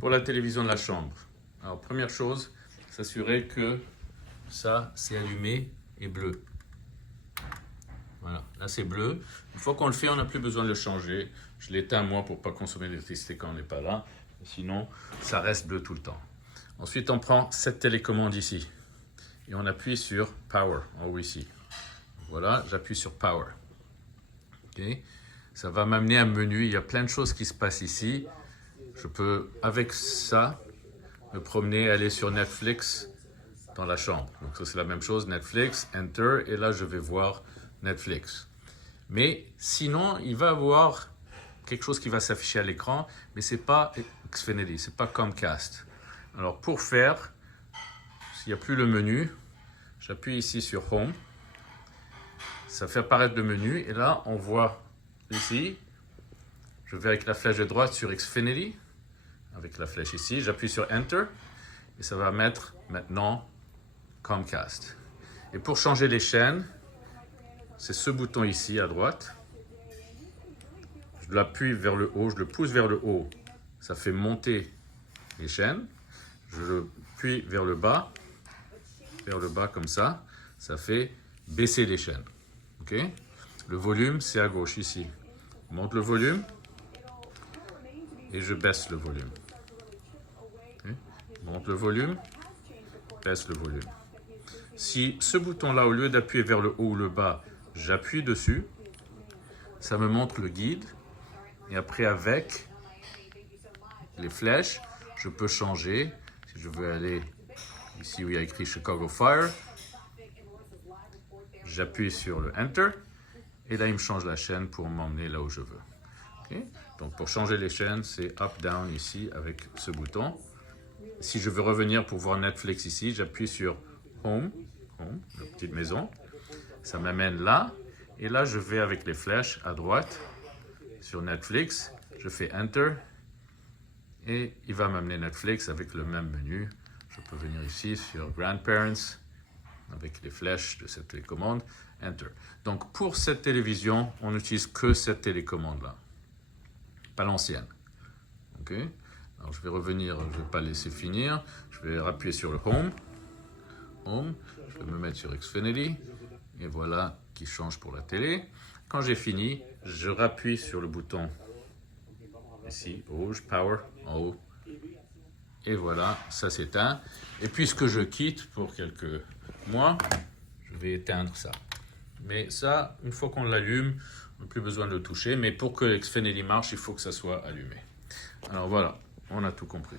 pour la télévision de la chambre. Alors, première chose, s'assurer que ça, c'est allumé et bleu. Voilà, là c'est bleu. Une fois qu'on le fait, on n'a plus besoin de le changer. Je l'éteins moi pour ne pas consommer d'électricité quand on n'est pas là. Sinon, ça reste bleu tout le temps. Ensuite, on prend cette télécommande ici. Et on appuie sur Power, en haut ici. Voilà, j'appuie sur Power. Okay. Ça va m'amener à un menu. Il y a plein de choses qui se passent ici. Je peux, avec ça, me promener, aller sur Netflix dans la chambre. Donc ça, c'est la même chose. Netflix, Enter, et là, je vais voir Netflix. Mais sinon, il va y avoir quelque chose qui va s'afficher à l'écran, mais ce n'est pas Xfinity, ce n'est pas Comcast. Alors, pour faire, s'il n'y a plus le menu, j'appuie ici sur Home. Ça fait apparaître le menu, et là, on voit ici, je vais avec la flèche de droite sur Xfinity, avec la flèche ici, j'appuie sur Enter, et ça va mettre maintenant Comcast. Et pour changer les chaînes, c'est ce bouton ici à droite. Je l'appuie vers le haut, je le pousse vers le haut. Ça fait monter les chaînes. Je le appuie vers le bas comme ça. Ça fait baisser les chaînes. Okay? Le volume, c'est à gauche ici. Je monte le volume et je baisse le volume. Okay? Je monte le volume, baisse le volume. Si ce bouton-là, au lieu d'appuyer vers le haut ou le bas, j'appuie dessus, ça me montre le guide. Et après, avec les flèches, je peux changer. Si je veux aller ici où il y a écrit Chicago Fire, j'appuie sur le Enter. Et là, il me change la chaîne pour m'emmener là où je veux. Okay? Donc, pour changer les chaînes, c'est Up, Down ici avec ce bouton. Si je veux revenir pour voir Netflix ici, j'appuie sur Home, la petite maison. Ça m'amène là. Et là, je vais avec les flèches à droite sur Netflix. Je fais Enter. Et il va m'amener Netflix avec le même menu. Je peux venir ici sur Grandparents avec les flèches de cette télécommande. Enter. Donc, pour cette télévision, on n'utilise que cette télécommande-là. Pas l'ancienne. OK? Alors, je vais revenir. Je ne vais pas laisser finir. Je vais appuyer sur le Home. Home. Je vais me mettre sur Xfinity. Et voilà qui change pour la télé. Quand j'ai fini, je rappuie sur le bouton ici, rouge, Power, en haut. Et voilà, ça s'éteint. Et puisque je quitte pour quelques mois, je vais éteindre ça. Mais ça, une fois qu'on l'allume, on n'a plus besoin de le toucher. Mais pour que Xfinity marche, il faut que ça soit allumé. Alors voilà, on a tout compris.